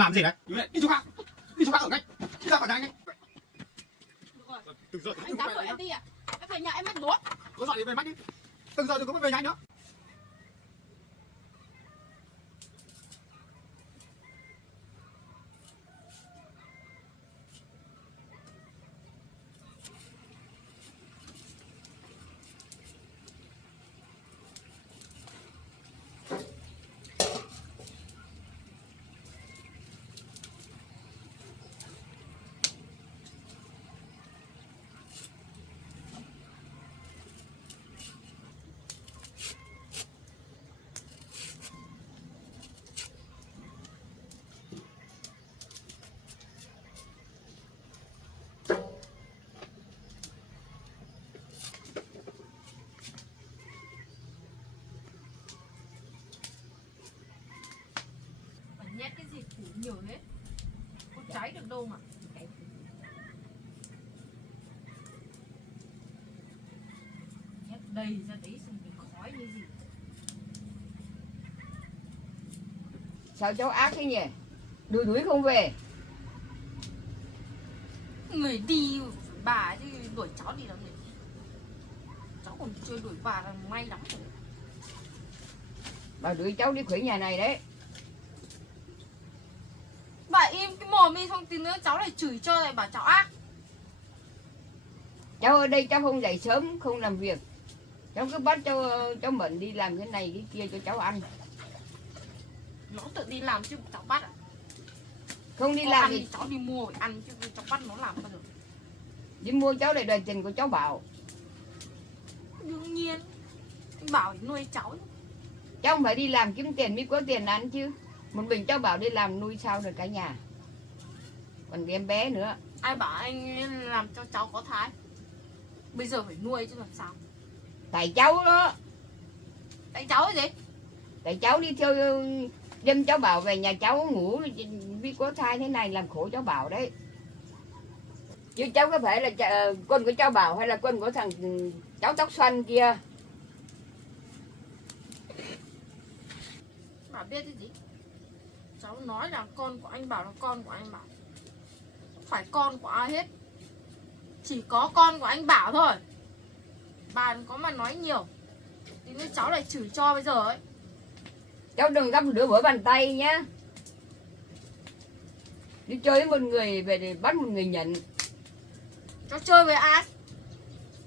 làm gì đấy? Đi chỗ khác. Đi chỗ khác ở ngay. Đi ra khỏi nhà anh ấy. Được rồi. Từ giờ Anh dám đuổi em đi à? Em về nhà em mách bố. có dọn thì về mách đi. Từ giờ đừng có về nhà anh nữa. Phải nhét cái gì củ nhiều thế. Có cháy được đâu mà. Nhét đầy ra đấy xong thì khói như gì. Sao cháu ác thế nhỉ? Đuổi đuổi không về. Người đi bà chứ đuổi cháu đi làm gì. Cháu còn chưa đuổi bà là may lắm rồi. Bà đuổi cháu đi khỏi nhà này đấy. Bà im cái mồm đi, xong tí nữa cháu lại chửi cho lại bảo cháu ác. Cháu ở đây cháu không dậy sớm, không làm việc. Cháu cứ bắt cháu Mận đi làm cái này cái kia cho cháu ăn. Nó tự đi làm chứ cháu bắt à? Không đi Có làm ăn thì thì cháu đi mua phải ăn chứ cháu bắt nó làm bao giờ. đi mua cháu để đòi tiền của cháu Bảo. Đương nhiên anh bảo nuôi cháu. Cháu không phải đi làm kiếm tiền mới có tiền ăn chứ. Một mình cháu Bảo đi làm nuôi sao được cả nhà. Còn em bé nữa. Ai bảo anh làm cho cháu có thai. Bây giờ phải nuôi chứ làm sao. Tại cháu đó. Tại cháu cái gì? Tại cháu đi theo đêm cháu Bảo về nhà cháu ngủ vì có thai thế này làm khổ cháu Bảo đấy. Chứ cháu có phải là con của cháu Bảo hay là con của thằng cháu tóc xoăn kia. Bà biết cái gì? Cháu nói là con của anh Bảo là con của anh Bảo. Không phải con của ai hết. Chỉ có con của anh Bảo thôi. Bà đừng có mà nói nhiều. Tí nữa cháu lại chửi cho bây giờ ấy. Cháu đừng gắp đứa vỡ bàn tay nhá. Đi chơi với một người về để bắt một người nhận. Cháu chơi với ai?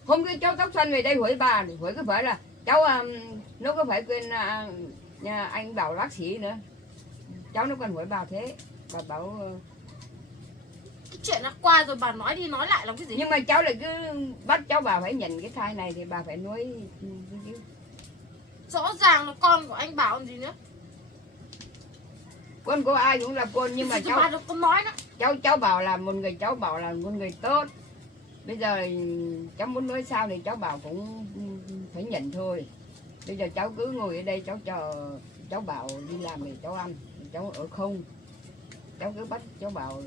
Hôm cái cháu tóc xoăn về đây hỏi bà, hỏi có phải là cháu nó có phải quên nhà anh Bảo bác sĩ nữa. Cháu nó còn hỏi bà thế. Bà bảo Cái chuyện đã qua rồi bà nói đi nói lại làm cái gì? nhưng mà cháu lại cứ bắt cháu Bảo phải nhận cái thai này thì bà phải nuôi chứ. Rõ ràng là con của anh Bảo còn gì nữa. Con của ai cũng là con nhưng mà cháu bà đừng có nói nữa. cháu Bảo là một người, cháu Bảo là một người tốt. Bây giờ cháu muốn nói sao thì cháu Bảo cũng phải nhận thôi. Bây giờ cháu cứ ngồi ở đây cháu chờ cháu Bảo đi làm thì cháu ăn, cháu ở không. Cháu cứ bắt cháu Bảo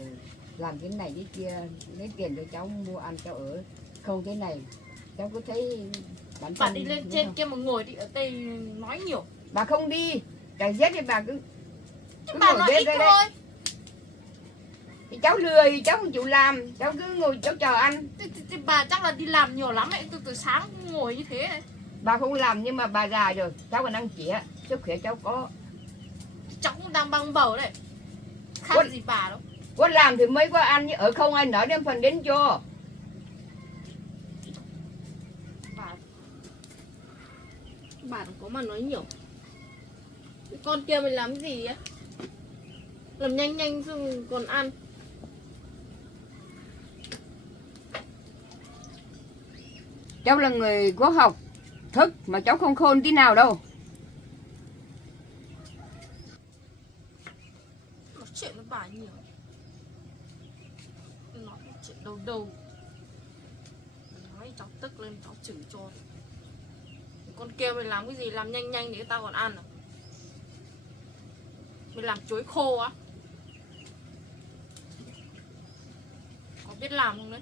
làm cái này cái kia, lấy tiền cho cháu mua ăn cháu ở. Không thế này cháu cứ thấy bản thân. Bà đi lên trên kia mà ngồi đi, ở đây nói nhiều. Bà không đi, cả giết thì bà cứ bà nói ít thôi. Đấy. Thì cháu lười, cháu không chịu làm, cháu cứ ngồi cháu chờ ăn. Thì bà chắc là đi làm nhiều lắm ấy, từ sáng ngồi như thế này. Bà không làm nhưng mà bà già rồi, cháu còn ăn chĩa, sức khỏe cháu có. Cháu cũng đang băng bầu đấy. Khác gì bà đâu. Có làm thì mới có ăn, chứ ở không ai nói đến phần đến cho. Bà đừng có mà nói nhiều. Con kia mày làm cái gì á? Làm nhanh nhanh xong còn ăn. Cháu là người có học thức mà cháu không khôn tí nào đâu. Nói chuyện với bà nhiều. Nói chuyện đầu đầu. Nói cháu tức lên cháu chửi cho. Con kia mày làm cái gì làm nhanh nhanh để tao còn ăn à? Mày làm chuối khô á? Có biết làm không đấy?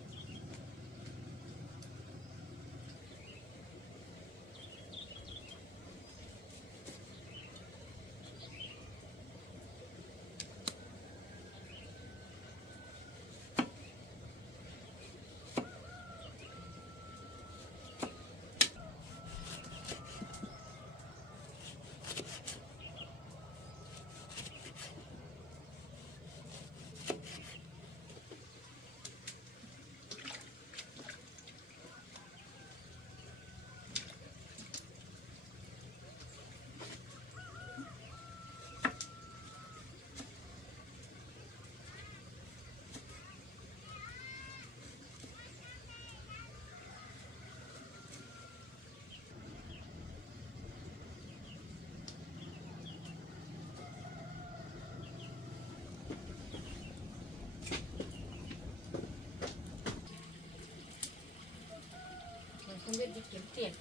đi kiếm tiền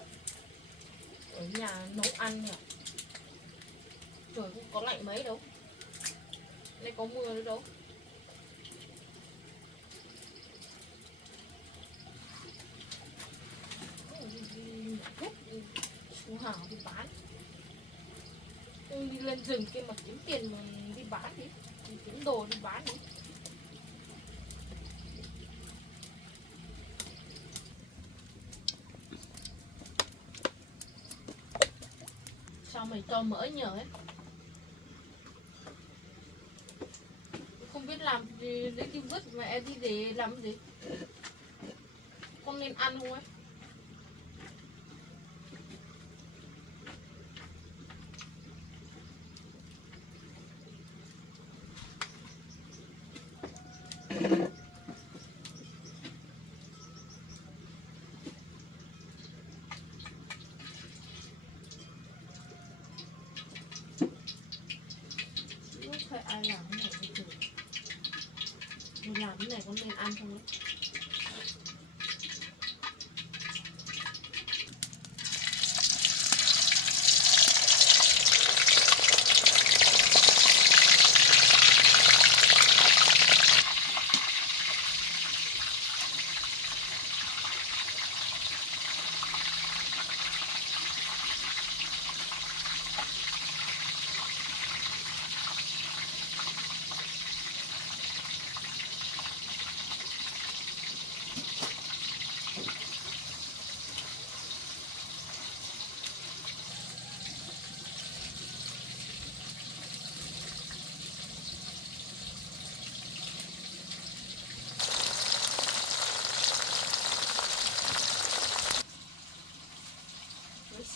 ở nhà nấu ăn nhỉ. Trời cũng có lạnh mấy đâu, đây có mưa nữa đâu. Thuốc su hào đi bán, đi lên rừng kia mà kiếm tiền mà đi bán đi kiếm đồ đi bán đi. Sao mày to mỡ nhờ ấy, không biết làm gì lấy đi vứt mà em đi để làm gì, con nên ăn không ấy. Không phải ai làm cái này bây giờ, mình làm cái này có nên ăn không ấy.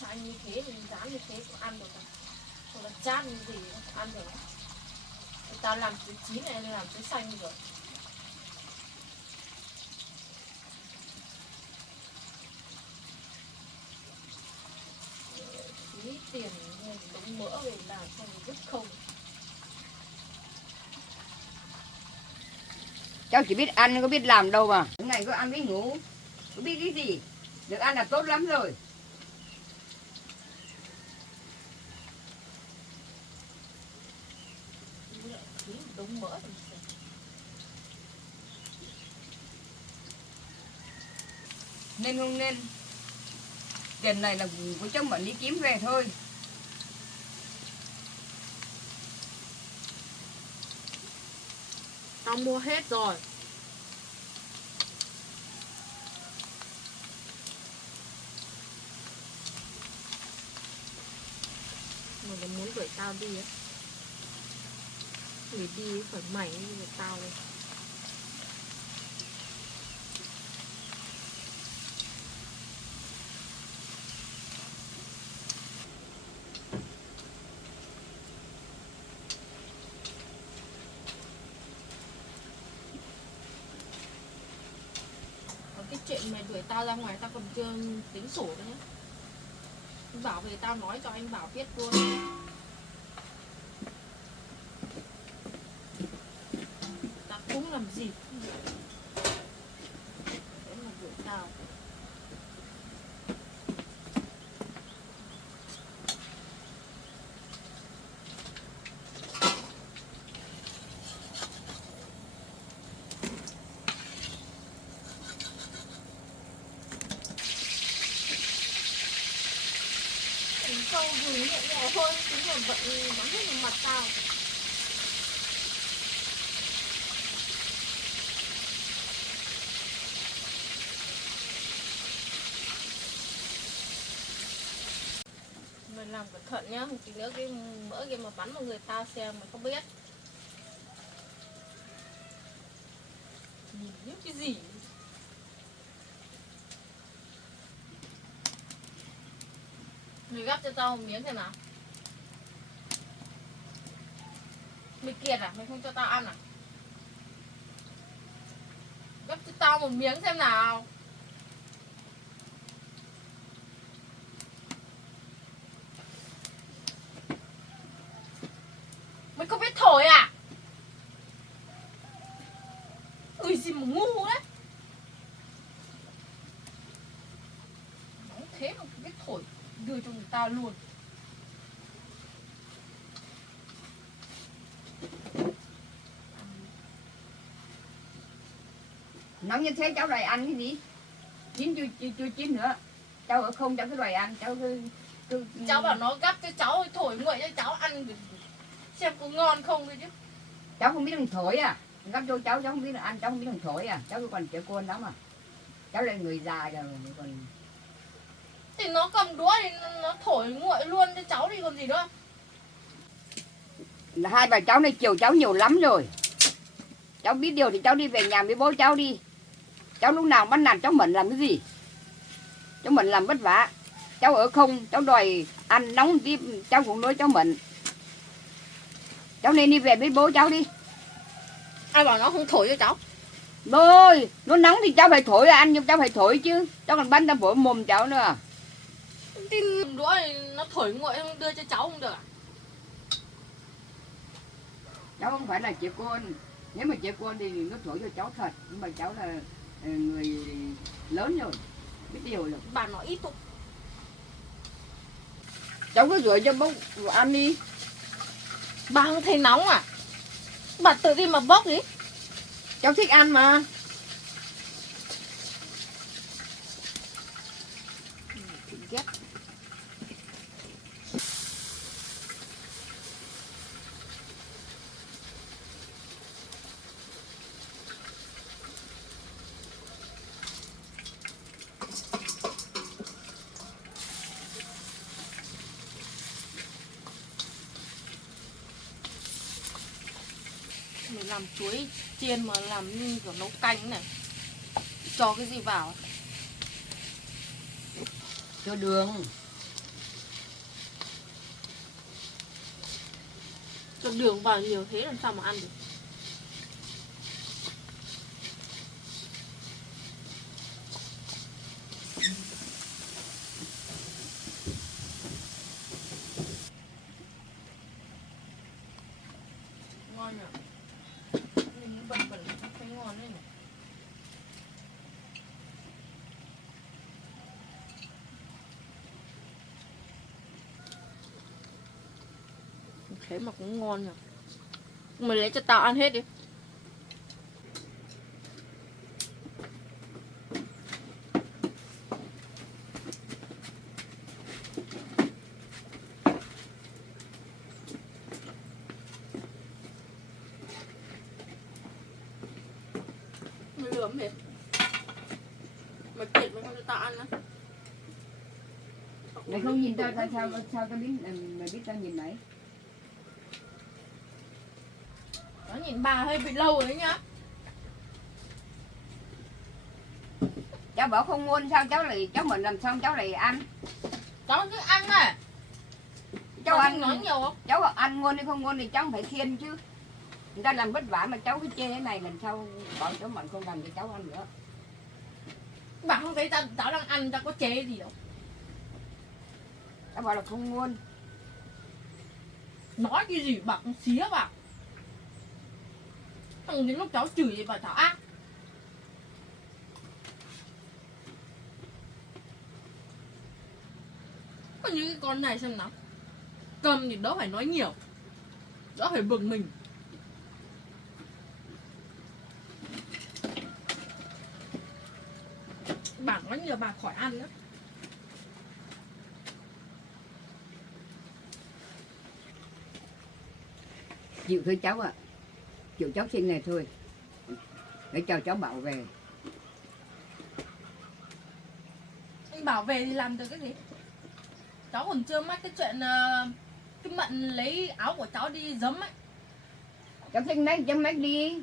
Xay như thế mình rán như thế cũng ăn được à? Hoặc là chát như gì cũng ăn được. Người ta làm chuối chín này làm chuối xanh rồi. Phí tiền đống mỡ về làm xong rồi vứt không. Cháu chỉ biết ăn có biết làm đâu mà. Cái này có ăn với ngủ, có biết cái gì. Được ăn là tốt lắm rồi. Đống mỡ thì Nên không nên. Tiền này là của chồng bạn đi kiếm về thôi. tao mua hết rồi. Mày có muốn đuổi tao đi á? Mày đi phải mày như tao đây. Cái chuyện mày đuổi tao ra ngoài tao còn chưa tính sổ nữa nhé. Bảo về tao nói cho anh Bảo biết luôn. Tao cũng làm gì để mà đuổi tao. Sâu gừng nhẹ nhẹ thôi, tính là bận bắn hết vào mặt tao. Mày làm cẩn thận nhá, một tí nữa cái mỡ kia mà bắn vào người tao xem mày không biết. Nhìn như cái gì? Mày gắp cho tao một miếng xem nào. Mày kiệt à? Mày không cho tao ăn à? Gắp cho tao một miếng xem nào. Mày không biết thổi à? Ui gì mà ngu đấy. cho người ta luôn. Nấu như thế cháu đòi ăn cái gì? Chín chưa chín nữa. Cháu ở không cháu cứ đòi ăn, cháu cứ Cháu bảo nó gắp cho cháu thổi nguội cho cháu ăn xem có ngon không thôi chứ. cháu không biết đường thổi à? Gắp cho cháu không biết là ăn, cháu không biết đường thổi à? Cháu còn trẻ con lắm à? Cháu là người già rồi còn. Thì nó cầm đũa thì nó thổi nguội luôn cho cháu thì còn gì nữa. Là hai bà cháu này chiều cháu nhiều lắm rồi. Cháu biết điều thì cháu đi về nhà với bố cháu đi. Cháu lúc nào bắt nạt cháu Mận làm cái gì? Cháu Mận làm vất vả. Cháu ở không, cháu đòi ăn nóng tí, cháu cũng nói cháu Mận. Cháu nên đi về với bố cháu đi. Ai bảo nó không thổi cho cháu? Bố ơi, nó nóng thì cháu phải thổi ăn, nhưng cháu phải thổi chứ. Cháu còn bắn ra vỗ mồm cháu nữa. Tin đũa thì nó thổi nguội không đưa cho cháu không được à? Cháu không phải là trẻ con. Nếu mà trẻ con thì nó thổi cho cháu thật. Nhưng mà cháu là người lớn rồi, biết điều rồi. Bà nói ít thôi. Cháu cứ rửa cho bố ăn đi. Bà không thấy nóng à? Bà tự đi mà bốc đi. Cháu thích ăn mà. Ghét. Mình làm chuối chiên mà làm như kiểu nấu canh này. Cho cái gì vào? Cho đường. Cho đường vào nhiều thế làm sao mà ăn được? Ngon nhỉ? Nhìn bẩn bẩn thấy ngon đấy nhỉ? Thế mà cũng ngon nhỉ? Mày lấy cho tao ăn hết đi. Mày lườm mày. Mày kiệt mày không cho tao ăn á. Mày không nhìn tao sao tao biết mày biết tao nhìn mày? Nó nhìn bà hơi bị lâu rồi đấy nhá. Cháu bảo không ngon sao cháu Mận làm xong cháu lại ăn. Cháu cứ ăn này. Cháu ăn nói nhiều không? cháu bảo ăn ngon hay không ngon thì cháu phải khiên chứ. Người ta làm vất vả mà cháu cứ chê thế này lần sau bảo cháu Mận không làm cho cháu ăn nữa. Bà không thấy tao đang ăn tao có chế gì đâu. Cháu bảo là không ngon. Nói cái gì bà cũng xía bà. Thằng đến lúc cháu chửi thì bà cháu ác. Có những cái con này xem nào. Cầm thì đỡ phải nói nhiều. Đỡ phải bực mình. Bà nói nhiều bà khỏi ăn nữa. Chịu thôi cháu ạ. Chịu cháu xin này thôi. Để cho cháu Bảo về. Anh Bảo về thì làm được cái gì? Cháu còn chưa mắc cái chuyện cái Mận lấy áo của cháu đi giấm ấy. Cháu thích make cháu make đi.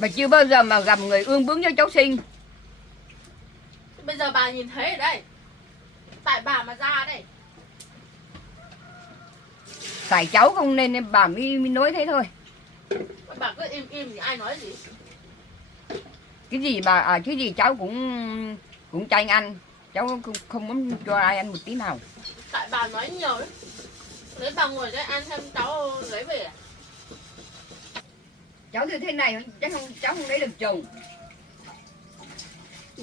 Mà chưa bao giờ mà gặp người ương bướng cho cháu sinh. Bây giờ bà nhìn thấy ở đây. Tại bà mà ra đây. Tại cháu không nên bà mới nói thế thôi. Bà cứ im im thì ai nói gì. Cái gì bà cái gì cháu cũng tranh ăn. cháu không muốn cho ai ăn một tí nào. Tại bà nói nhiều đấy. Lấy bà ngồi đây ăn xem cháu lấy về à? Cháu như thế này cháu không lấy được chồng.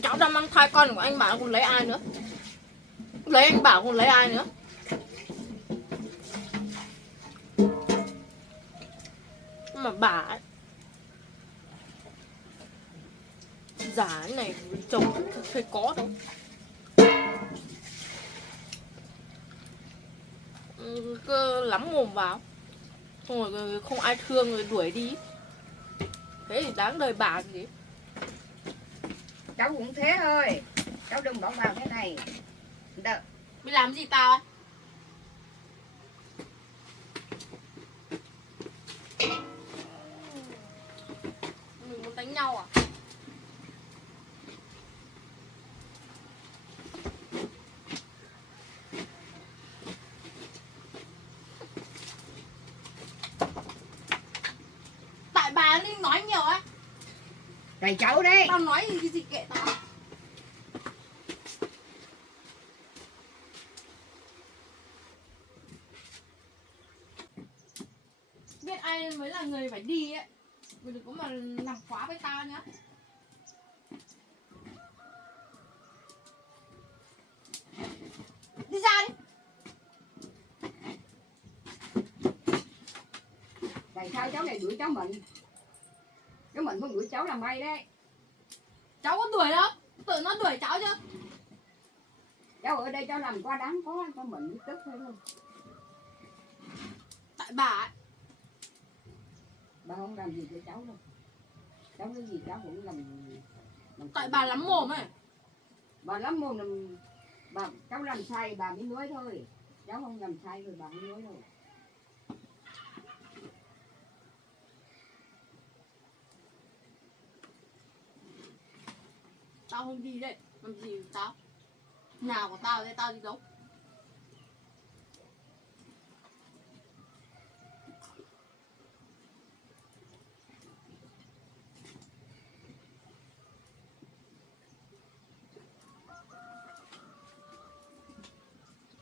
Cháu đang mang thai con của anh bảo còn lấy ai nữa? Lấy anh bảo còn lấy ai nữa? Mà bà ấy giả này chồng không thấy có đâu. Cứ lắm mồm vào, xong rồi không ai thương rồi đuổi đi. Thế thì đáng đời bà gì. Cháu cũng thế thôi, cháu đừng bỏ vào thế này. Đợi. Mày làm gì tao ấy? Mình muốn đánh nhau à? Tại bà Linh nói nhiều ấy. Tại cháu đấy. Tao nói gì cái gì kệ tao. Biết ai mới là người phải đi ấy. Mày đừng có mà làm khóa với tao nhá. Đi ra đi. Tại sao cháu này đuổi cháu mình? Cháu mình không đuổi cháu là may đấy. Cháu có đuổi đâu. Tự nó đuổi cháu chứ. Cháu ở đây cháu làm quá đáng có cháu mình tức thôi. Tại bà ấy. Bà không làm gì cho cháu đâu. Cháu cái gì cháu cũng làm Tại bà lắm mồm ấy. Bà lắm mồm làm. Cháu làm sai bà mới nói thôi. Cháu không làm sai rồi bà mới nói đâu. Tao không đi đây. Làm gì với tao? Nhà của tao đây, tao đi đâu?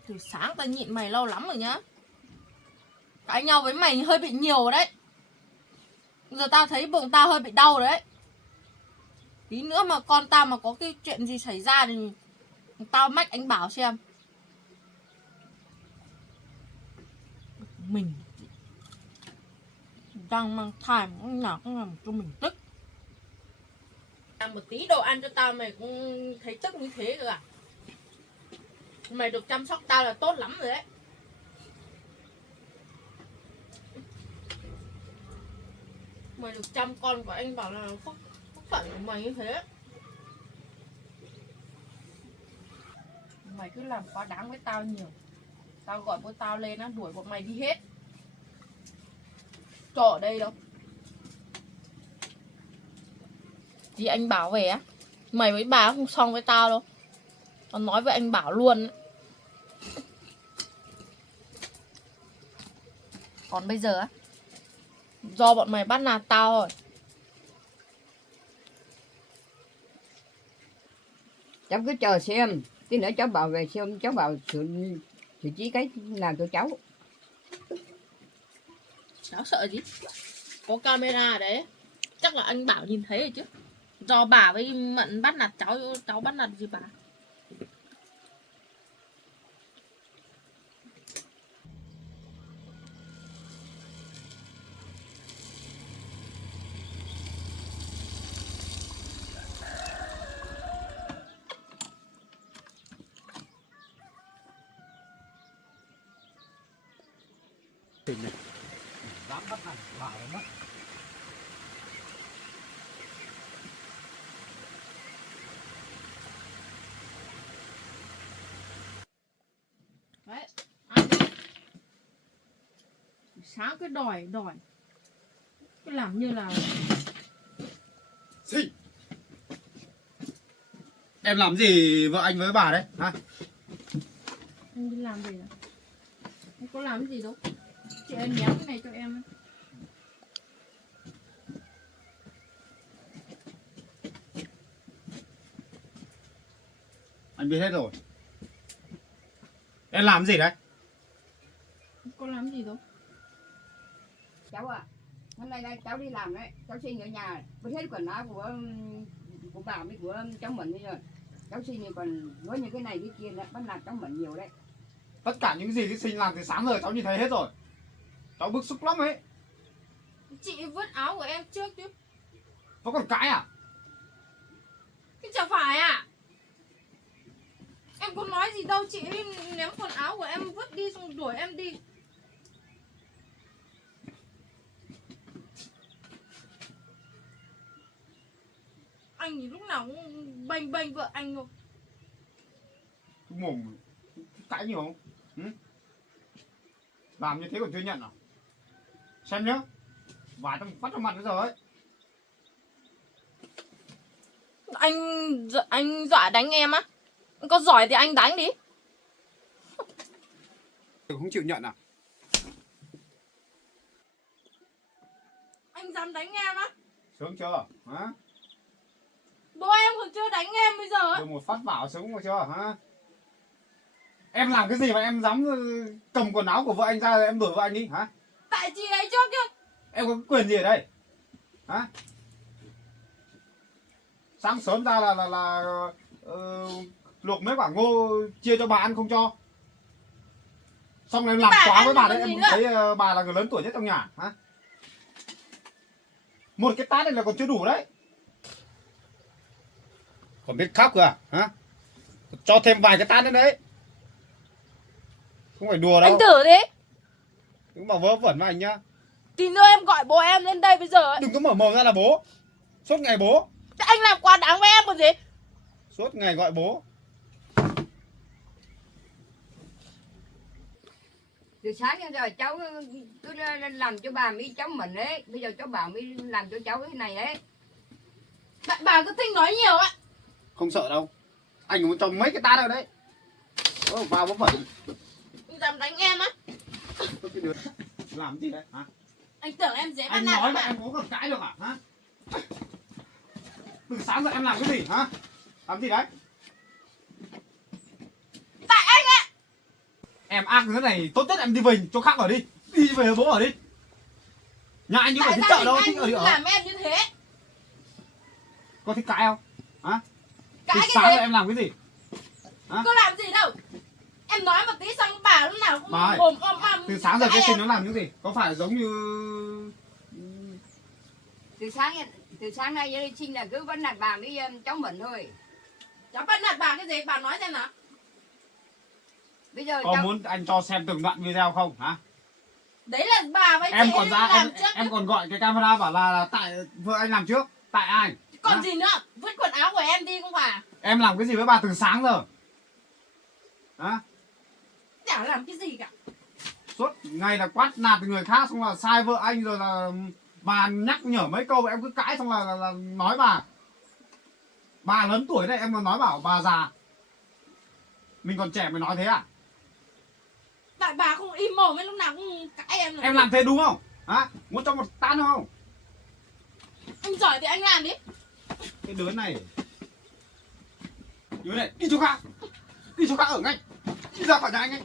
Từ sáng tao nhịn mày lâu lắm rồi nhá. Cãi nhau với mày hơi bị nhiều rồi đấy. Giờ tao thấy bụng tao hơi bị đau rồi đấy. Tí nữa mà con tao mà có cái chuyện gì xảy ra thì tao mách anh Bảo xem. Mình đang mang thai mà anh nào cũng làm cho mình tức. Làm một tí đồ ăn cho tao mày cũng thấy tức như thế cơ à? Mày được chăm sóc tao là tốt lắm rồi đấy. Mày được chăm con của anh Bảo là phúc phận của mày như thế. Mày cứ làm quá đáng với tao nhiều. Tao gọi bố tao lên á, đuổi bọn mày đi hết. Cho ở đây đâu. Thì anh Bảo về á, mày với bà không xong với tao đâu. Tao nói với anh Bảo luôn. Còn bây giờ á, do bọn mày bắt nạt tao rồi. Cháu cứ chờ xem. Tí nữa cháu Bảo về xem cháu Bảo xử trí cái làm cho cháu. Cháu sợ gì? Có camera đấy. Chắc là anh Bảo nhìn thấy rồi chứ. Do bà với Mận bắt nạt cháu, cháu bắt nạt gì bà? Tình này dám bắt hẳn bảo nó mất. Đấy, ăn đi. Sáng cứ đòi cứ làm như là Gì? Em làm gì vợ anh với bà đấy hả? anh đi làm gì à? Anh có làm gì đâu. Chị em ném cái này cho em. Anh em biết hết rồi. Em làm gì đấy? Con làm gì đâu? Cháu ạ, hôm nay cháu đi làm đấy, cháu xin ở nhà vứt hết quần áo của bà với của cháu Mận đi rồi. Cháu xin thì còn nói những cái này cái kia nữa, bắt nạt cháu Mận nhiều đấy. Tất cả những gì cái Sinh làm từ sáng giờ cháu nhìn thấy hết rồi. Cháu bức xúc lắm ấy. Chị vứt áo của em trước chứ. Nó còn cãi à? Cái chẳng phải à? Em có nói gì đâu, chị ấy ném quần áo của em vứt đi xong đuổi em đi. Anh thì lúc nào cũng bênh bênh vợ anh thôi. Mồm cãi nhiều không? Ừ? Làm như thế còn chưa nhận à? Xem nhá. Vài trong phát trong mặt bây giờ ấy. Anh dọa đánh em á? Có giỏi thì anh đánh đi. Không chịu nhận à? Anh dám đánh em á? Sướng chưa? Hả? Bố em còn chưa đánh em bây giờ ấy. Được một phát bảo sướng rồi chưa? Hả? Em làm cái gì mà em dám cầm quần áo của vợ anh ra rồi em đuổi vợ anh đi hả? Tại chị ấy trước chứ. Em có quyền gì ở đây? Hả? Sáng sớm ra là luộc mấy quả ngô chia cho bà ăn không cho. Xong rồi em làm quá với bà đấy, em thấy bà là người lớn tuổi nhất trong nhà hả? Một cái tát này là còn chưa đủ đấy. Còn biết khóc cơ à? Hả? Cho thêm vài cái tát nữa đấy. Không phải đùa đâu. Anh thử đi. Đừng mà vớ vẩn với anh nhá. Tí nữa em gọi bố em lên đây bây giờ ấy. Đừng có mở mồm ra là bố. Suốt ngày bố. Thế anh làm quá đáng với em còn gì. Suốt ngày gọi bố. Từ sáng đến giờ cháu cứ làm cho bà với cháu Mận đấy, bây giờ cháu bảo mới làm cho cháu cái này đấy. Bà cứ thích nói nhiều ạ. Không sợ đâu. Anh muốn cho mấy cái tát vào đấy. Vào vớ vẩn. Anh dám đánh em á? Làm gì đấy hả? Anh tưởng em dễ bắt Anh nạt nói mà à? em có cần cãi được à? Hả? Từ sáng giờ em làm cái gì hả? Làm gì đấy? Tại anh ạ. Em ác như thế này tốt nhất em đi về chỗ khác ở đi. Đi về với bố ở đi. Nhà anh như ở Tại trên gia chợ đâu, đình thích ở đi anh ở. làm em như thế. Có thích cãi không? Hả? Cãi Từ cái sáng gì? giờ em làm cái gì? Hả? Có làm gì đâu. Em nói một tí xong bà lúc nào cũng Bà ơi, mồm om om. Từ sáng giờ cái cãi Sinh em. nó làm những gì? Có phải giống như Từ sáng nay gia đình Sinh là cứ vẫn nạt bà với cháu Mận thôi. Cháu bắt nạt bà cái gì? Bà nói xem nào. Bây giờ có cháu muốn anh cho xem từng đoạn video không hả? Đấy là bà với Em chị còn ấy ra làm trước. em còn gọi cái camera bảo là tại vợ anh làm trước. Tại ai? Còn Hả? gì nữa? Vứt quần áo của em đi không phải? Em làm cái gì với bà từ sáng giờ? Hả? Chả làm cái gì cả. Suốt ngày là quát nạt người khác xong là sai vợ anh rồi là bà nhắc nhở mấy câu em cứ cãi xong là nói bà. Bà lớn tuổi đấy em còn nói bảo bà già. Mình còn trẻ mới nói thế à? Tại bà không im mồm ấy, lúc nào cũng cãi em. Em làm thế đúng không? Hả? Muốn cho một tát nữa không? Anh giỏi thì anh làm đi. Cái đứa này. Đứa này đi chỗ khác. Đi chỗ khác ở ngay. Đi ra khỏi nhà anh ấy.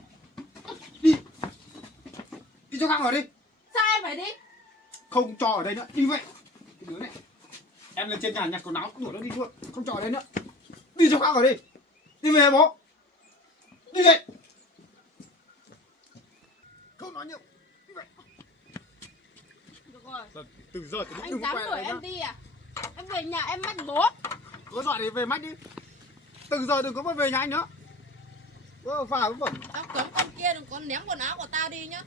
Đi. Đi chỗ khác ở đi. Sao em phải đi? Không cho ở đây nữa. Đi vậy. Cái đứa này. Em lên trên nhà nhặt quần áo đuổi nó đi luôn. Không cho ở đây nữa. Đi chỗ khác ở đi. Đi về bố. Đi về. Không nói nhiều. Đi về. Được rồi. Từ giờ thì Anh đừng dám quay đuổi lại em nữa. đi à? Em về nhà em mách bố. Có dọa thì về mách đi. Từ giờ đừng có mà về nhà anh nữa. Phải cũng vẫn. Tao cấm con kia đừng có ném quần áo của tao đi nhá.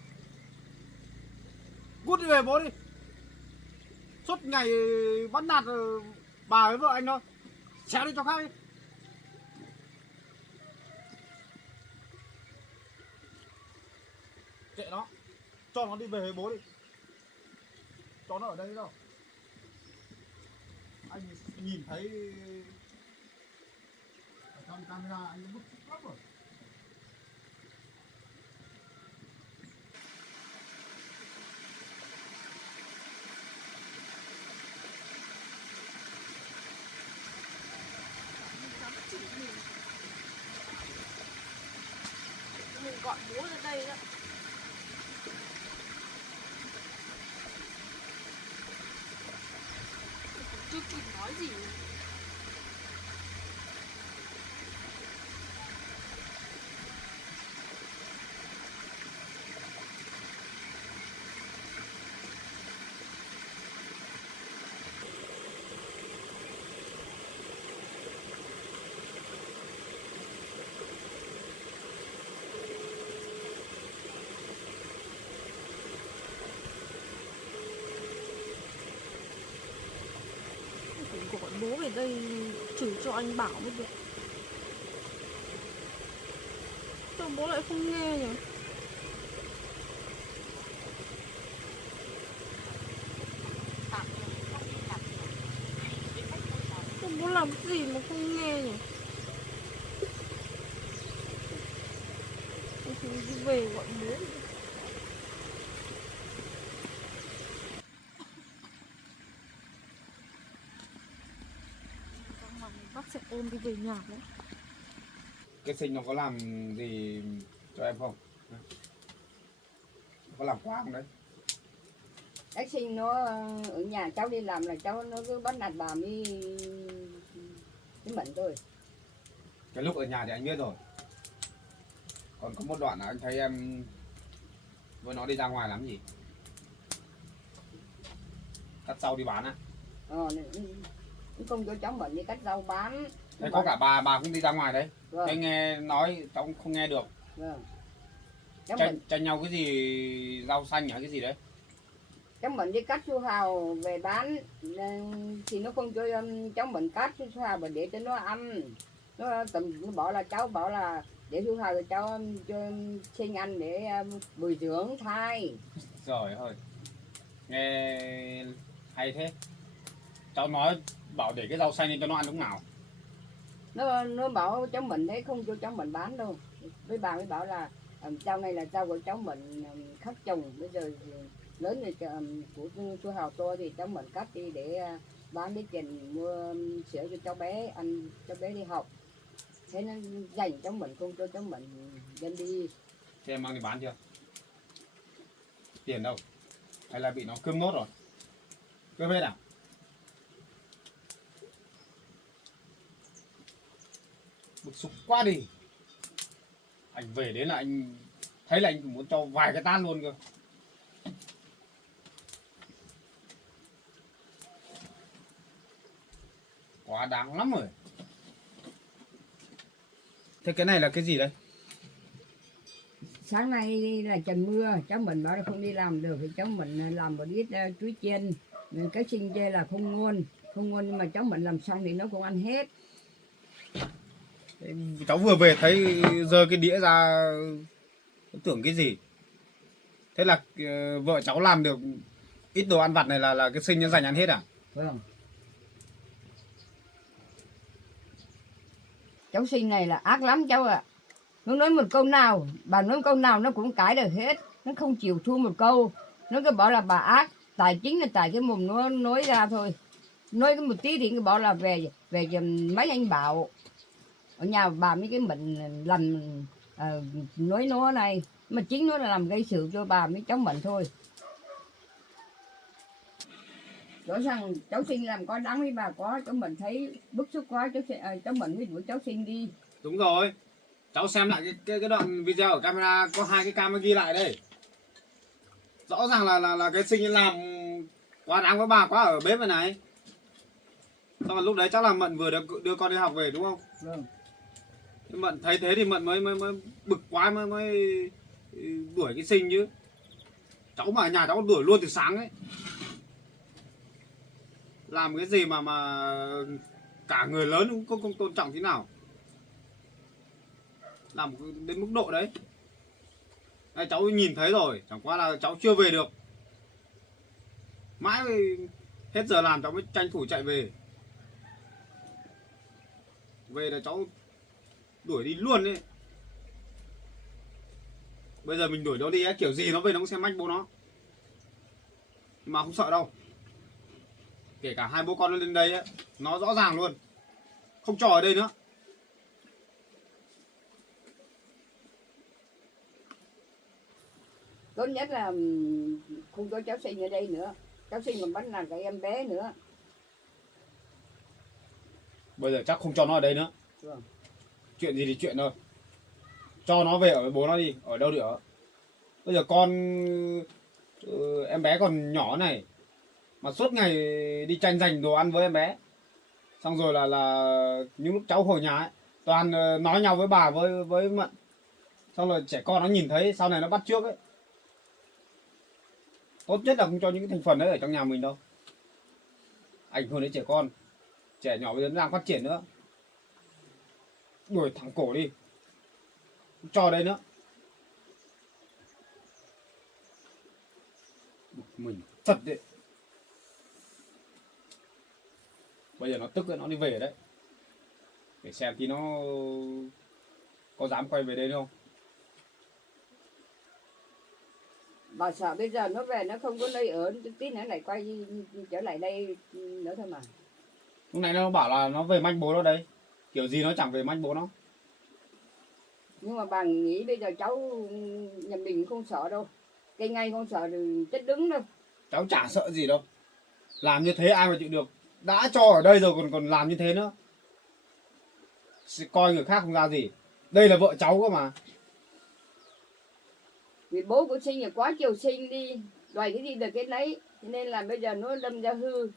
Cút đi về bố đi. Suốt ngày bắt nạt bà với vợ anh thôi. Xéo đi cho khác đi. Kệ nó. Cho nó đi về với bố đi. Cho nó ở đây đâu. Anh nhìn thấy ở trong camera anh bức xúc lắm rồi. nói gì. Phải gọi bố về đây chửi cho anh Bảo mới được. Sao bố lại không nghe nhỉ? Sao bố làm cái gì mà không nghe nhỉ? Thì đi về gọi bố. Bác sẽ ôm đi về nhà đấy. Cái Sinh nó có làm gì cho em không? Có làm quá không đấy? Cái Sinh nó ở nhà cháu đi làm là cháu nó cứ bắt nạt bà mới mệnh thôi. Cái lúc ở nhà thì anh biết rồi. Còn có một đoạn là anh thấy em với nó đi ra ngoài làm gì? Cắt rau đi bán á? Không cho cháu mệnh đi cắt rau bán. Thế có cả bà cũng đi ra ngoài đấy. Vâng. Thế nghe nói cháu không nghe được. Vâng. Tranh nhau cái gì, rau xanh hả cái gì đấy? Cháu mình đi cắt su hào về bán thì nó không cho cháu mình cắt su hào mà để cho nó ăn. Nó bảo là cháu bảo là để su hào rồi cháu cho sinh ăn để bồi dưỡng thai. Trời ơi, nghe hay thế. Cháu nói bảo để cái rau xanh lên cho nó ăn lúc nào? Nó bảo cháu mình đấy không cho cháu mình bán đâu. Với bà mới bảo là rau này là rau của cháu mình khắc trồng, bây giờ lớn rồi của su hào to thì cháu mình cắt đi để bán lấy tiền mua sữa cho cháu bé ăn, cháu bé đi học. Thế nó dành cháu mình không cho cháu mình đem đi. Thế em mang đi bán chưa? Tiền đâu? Hay là bị nó cướp nốt rồi? Cướp hết à? Bực xúc quá đi. Anh về đến là anh thấy là anh muốn cho vài cái tát luôn cơ. Quá đáng lắm rồi. Thế cái này là cái gì đây? Sáng nay là trời mưa, cháu mình bảo là không đi làm được thì cháu mình làm một ít chuối chiên. Cái Sinh chê là không ngon nhưng mà cháu mình làm xong thì nó cũng ăn hết. Cháu vừa về thấy rơi cái đĩa ra, tưởng cái gì. Thế là vợ cháu làm được ít đồ ăn vặt này là cái Sinh nó dành ăn hết à? Vâng. Cháu Sinh này là ác lắm cháu ạ. Nó nói một câu nào, bà nói một câu nào nó cũng cãi được hết. Nó không chịu thua một câu. Nó cứ bảo là bà ác, tài chính là tại cái mồm nó nói ra thôi. Nói cái một tí thì nó bảo là về mấy anh Bảo. Ở nhà bà mấy cái mình làm nói nó này. Mà chính nó là làm gây sự cho bà mấy cháu mình thôi. Rõ ràng cháu Sinh làm có đáng với bà có, cháu mình thấy bức xúc quá, cháu mình mới đuổi cháu Sinh đi. Đúng rồi. Cháu xem lại cái đoạn video ở camera, có hai cái camera ghi lại đây. Rõ ràng là cái Sinh làm quá đáng với bà quá ở bếp này này. Xong rồi lúc đấy chắc là Mận vừa đưa con đi học về đúng không? Vâng. Mận thấy thế thì Mận mới bực quá mới đuổi cái Sinh chứ. Cháu mà ở nhà cháu đuổi luôn từ sáng ấy. Làm cái gì mà cả người lớn cũng không tôn trọng thế nào. Làm đến mức độ đấy. Đây, cháu nhìn thấy rồi, chẳng qua là cháu chưa về được. Mãi hết giờ làm cháu mới tranh thủ chạy về. Về là cháu đuổi đi luôn đấy. Bây giờ mình đuổi nó đi ấy, kiểu gì nó về nó cũng xem mách bố nó. Mà không sợ đâu. Kể cả hai bố con nó lên đây ấy, nó rõ ràng luôn. Không cho ở đây nữa. Tốt nhất là không có cháu Sinh ở đây nữa. Cháu Sinh còn bắt nạt cái em bé nữa. Bây giờ chắc không cho nó ở đây nữa. Vâng. Chuyện gì thì chuyện thôi. Cho nó về ở với bố nó đi, ở đâu được ở. Bây giờ con em bé còn nhỏ này mà suốt ngày đi tranh giành đồ ăn với em bé. Xong rồi là những lúc cháu hồi nhà ấy, toàn nói nhau với bà với Mận. Xong rồi trẻ con nó nhìn thấy sau này nó bắt chước ấy. Tốt nhất là không cho những cái thành phần đấy ở trong nhà mình đâu. Ảnh hưởng đến trẻ con. Trẻ nhỏ bây giờ nó đang phát triển nữa. Đuổi thẳng cổ đi. Không cho đây nữa. Mình thật đấy. Bây giờ nó tức rồi, nó đi về đấy. Để xem tí nó có dám quay về đây không. Bà sợ bây giờ nó về nó không có nơi ở, tí nữa lại quay trở lại đây nữa thôi mà. Lúc này nó bảo là nó về manh bố nó đây. Kiểu gì nó chẳng về manh bố nó. Nhưng mà bà nghĩ bây giờ cháu nhà mình không sợ đâu. Cây ngay không sợ thì chết đứng đâu. Cháu chả sợ gì đâu. Làm như thế ai mà chịu được. Đã cho ở đây rồi còn làm như thế nữa. Coi người khác không ra gì. Đây là vợ cháu cơ mà. Vì bố của sinh là quá chiều sinh đi, đòi cái gì được cái lấy. Cho nên là bây giờ nó đâm ra hư.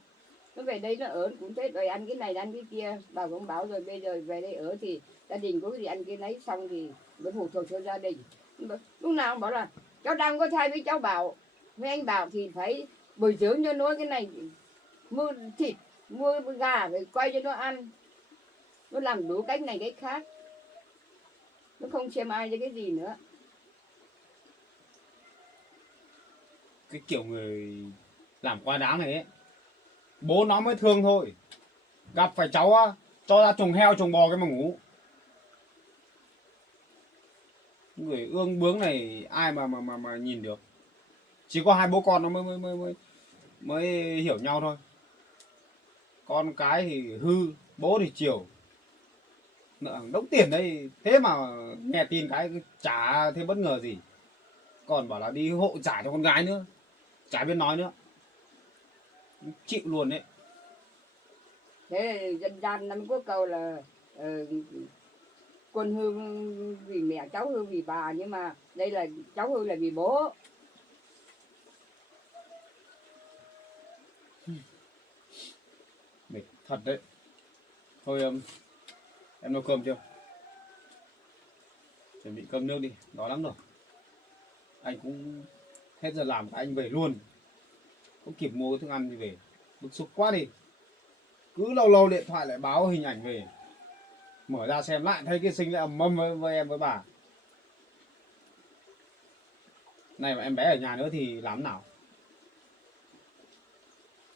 Nó về đây nó ở cũng thế, đòi ăn cái này ăn cái kia. Bà cũng bảo rồi bây giờ về đây ở thì gia đình có cái gì ăn cái lấy, xong thì mới phụ thuộc cho gia đình. Lúc nào cũng bảo là cháu đang có thai với cháu Bảo, với anh Bảo thì phải bồi dưỡng cho nó cái này, mua thịt mua gà phải quay cho nó ăn, nó làm đủ cách này cách khác, nó không xem ai cho cái gì nữa. Cái kiểu người làm quá đáng này ấy, bố nó mới thương thôi. Gặp phải cháu á, cho ra chuồng heo chuồng bò cái mà ngủ. Người ương bướng này ai mà nhìn được. Chỉ có hai bố con nó mới hiểu nhau thôi. Con cái thì hư, bố thì chiều. Nợ đống tiền đây, thế mà nghe tin cái chả thấy bất ngờ gì. Còn bảo là đi hộ trả cho con gái nữa, chả biết nói nữa. Chịu luôn đấy. Thế dân gian nó có câu là con hư vì mẹ, cháu hư vì bà, nhưng mà đây là cháu hư là vì bố. Mệt thật đấy. Thôi em nấu cơm chưa? Chuẩn bị cơm nước đi, đói lắm rồi. Anh cũng hết giờ làm, anh về luôn. Không kịp mua thức ăn thì về. Bức xúc quá đi. Cứ lâu lâu điện thoại lại báo hình ảnh về. Mở ra xem lại thấy cái Sinh lại ầm ầm với em với bà. Này mà em bé ở nhà nữa thì làm nào?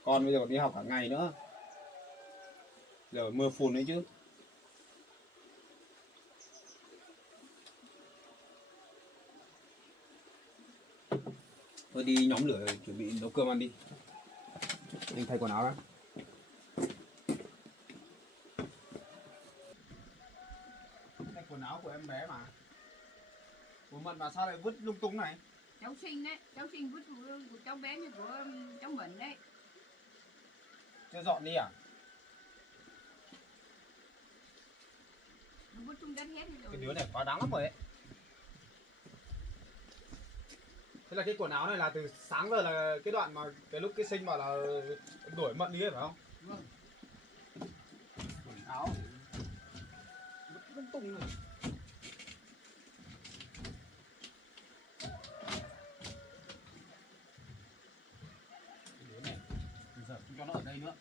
Con bây giờ còn đi học cả ngày nữa. Giờ mưa phùn đấy chứ. Thôi đi nhóm lửa chuẩn bị nấu cơm ăn đi. Anh thay quần áo đã. Thay quần áo của em bé mà. Ủa Mận mà sao lại vứt lung tung này? Cháu Sinh đấy, cháu Sinh vứt của cháu bé như của cháu Mận đấy. Chưa dọn đi à? Nó vứt chung đất hết rồi. Cái đứa này quá đáng lắm rồi ấy. Thế là cái quần áo này là từ sáng giờ là cái đoạn mà cái lúc cái Sinh bảo là đuổi Mận đi ấy phải không? Vâng. Quần áo vứt lung tung rồi. Cái đứa này bây giờ không cho nó ở đây nữa.